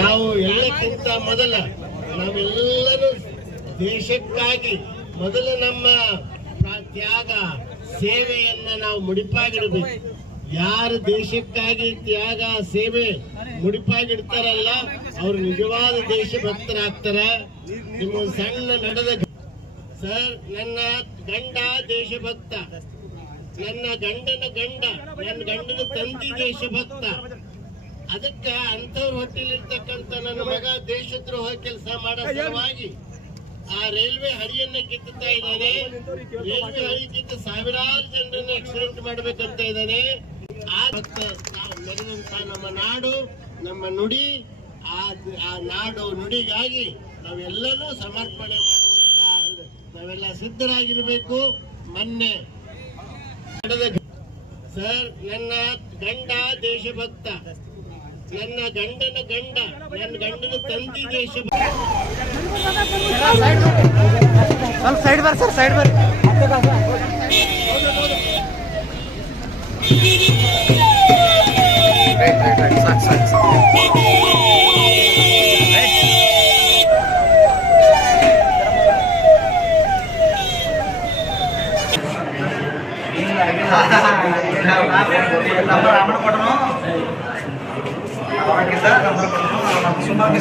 ನಾವು ಎಲ್ಲಕ್ಕಿಂತ ಮೊದಲ ನಾವೆಲ್ಲರೂ ದೇಶಕ್ಕಾಗಿ ಮೊದಲು ನಮ್ಮ ತ್ಯಾಗ ಸೇವೆಯನ್ನ ನಾವು ಮುಡಿಪಾಗಿಡಬೇಕು. ಯಾರು ದೇಶಕ್ಕಾಗಿ ತ್ಯಾಗ ಸೇವೆ ಮುಡಿಪಾಗಿಡ್ತಾರಲ್ಲ ಅವರು ನಿಜವಾದ ದೇಶಭಕ್ತರಾಗ್ತಾರೆ. ನಿಮ್ಮ ಸಣ್ಣ ನಡೆದ ಸರ್, ನನ್ನ ಗಂಡ ದೇಶಭಕ್ತ, ನನ್ನ ಗಂಡನ ಗಂಡ, ನನ್ನ ಗಂಡನ ತಂದಿ ದೇಶಭಕ್ತ. ಅದಕ್ಕ ಅಂತವ್ರ ಹೊಟ್ಟೆಲಿರ್ತಕ್ಕಂಥ ನನ್ನ ಮಗ ದೇಶದ್ರೋಹ ಕೆಲಸ ಮಾಡೋ ಸಲುವಾಗಿ ಆ ರೈಲ್ವೆ ಹಳಿಯನ್ನ ಕಿತ್ತುತ್ತಾ ಇದ್ದಾನೆ. ರೈಲ್ವೆ ಹಳಿ ಕಿತ್ತು ಸಾವಿರಾರು ಜನರನ್ನ ಆಕ್ಸಿಡೆಂಟ್ ಮಾಡ್ಬೇಕಂತ ಇದ್ದಾನೆ. ಆ ಮೆರೆದಂತ ನಮ್ಮ ನಾಡು, ನಮ್ಮ ನುಡಿ, ಆ ನಾಡು ನುಡಿಗಾಗಿ ನಾವೆಲ್ಲರೂ ಸಮರ್ಪಣೆ ಮಾಡುವಂತ ನಾವೆಲ್ಲ ಸಿದ್ಧರಾಗಿರ್ಬೇಕು. ಮೊನ್ನೆ ನಡೆದ ಸರ್, ನನ್ನ ಗಂಡ ದೇಶಭಕ್ತ, ನನ್ನ ಗಂಡನ ಗಂಡ, ನನ್ನ ಗಂಡನ ತಂದಿ ದೇಶಭಕ್ತ. ಸೈಡ್ ಬರ್ರಿ ಸರ್, ಸೈಡ್ ಬರ್ರಿ. ಸುಮಾರು